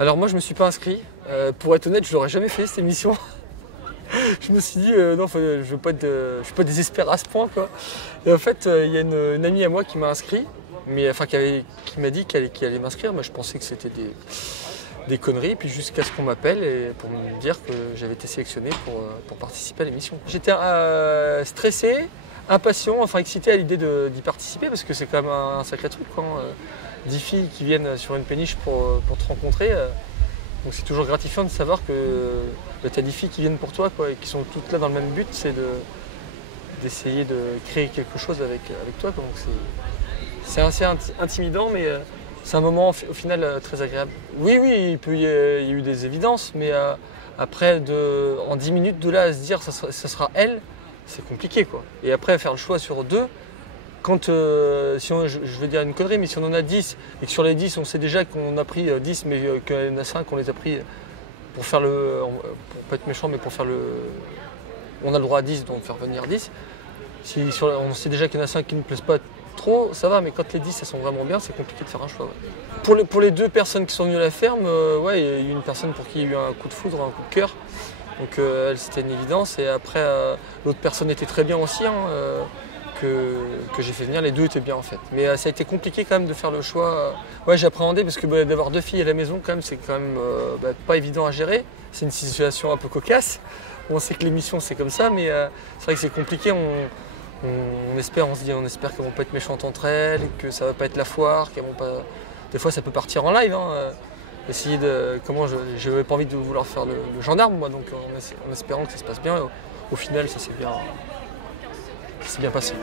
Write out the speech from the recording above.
Alors moi je me suis pas inscrit. Pour être honnête, je l'aurais jamais fait cette émission. Je me suis dit non, je suis pas désespéré à ce point quoi. Et en fait, il y a une amie à moi qui m'a inscrit, mais enfin qui m'a dit qu'elle allait m'inscrire. Moi je pensais que c'était des conneries, puis jusqu'à ce qu'on m'appelle et pour me dire que j'avais été sélectionné pour participer à l'émission. J'étais stressé, impatient, enfin excité à l'idée d'y participer parce que c'est quand même un sacré truc quand 10 filles qui viennent sur une péniche pour te rencontrer. Donc c'est toujours gratifiant de savoir que tu as 10 filles qui viennent pour toi quoi, et qui sont toutes là dans le même but, c'est d'essayer de créer quelque chose avec toi. Quoi. Donc c'est assez intimidant, mais c'est un moment au final très agréable. Oui, il y a eu des évidences, mais après, en 10 minutes, de là à se dire ça sera elle, c'est compliqué. Quoi. Et après, faire le choix sur deux, quand, je vais dire une connerie, mais si on en a 10, et que sur les 10, on sait déjà qu'on a pris 10, mais qu'il y en a 5, on les a pris pour faire pour pas être méchant, mais pour faire on a le droit à 10, donc faire venir 10. Si on sait déjà qu'il y en a 5 qui ne nous plaisent pas trop, ça va, mais quand les 10 elles sont vraiment bien, c'est compliqué de faire un choix. Ouais. Pour les 2 personnes qui sont venues à la ferme, ouais, il y a eu une personne pour qui il y a eu un coup de foudre, un coup de cœur. Donc elle, c'était une évidence. Et après, l'autre personne était très bien aussi, hein, que j'ai fait venir. Les 2 étaient bien en fait. Mais ça a été compliqué quand même de faire le choix. Ouais, j'ai appréhendé parce que d'avoir 2 filles à la maison, quand même, c'est quand même pas évident à gérer. C'est une situation un peu cocasse. On sait que l'émission c'est comme ça, mais c'est vrai que c'est compliqué. On espère qu'elles vont pas être méchantes entre elles, que ça va pas être la foire, qu'elles vont pas. Des fois ça peut partir en live. Hein, essayer je n'avais pas envie de vouloir faire le gendarme moi, donc en espérant que ça se passe bien. Au final ça s'est bien passé.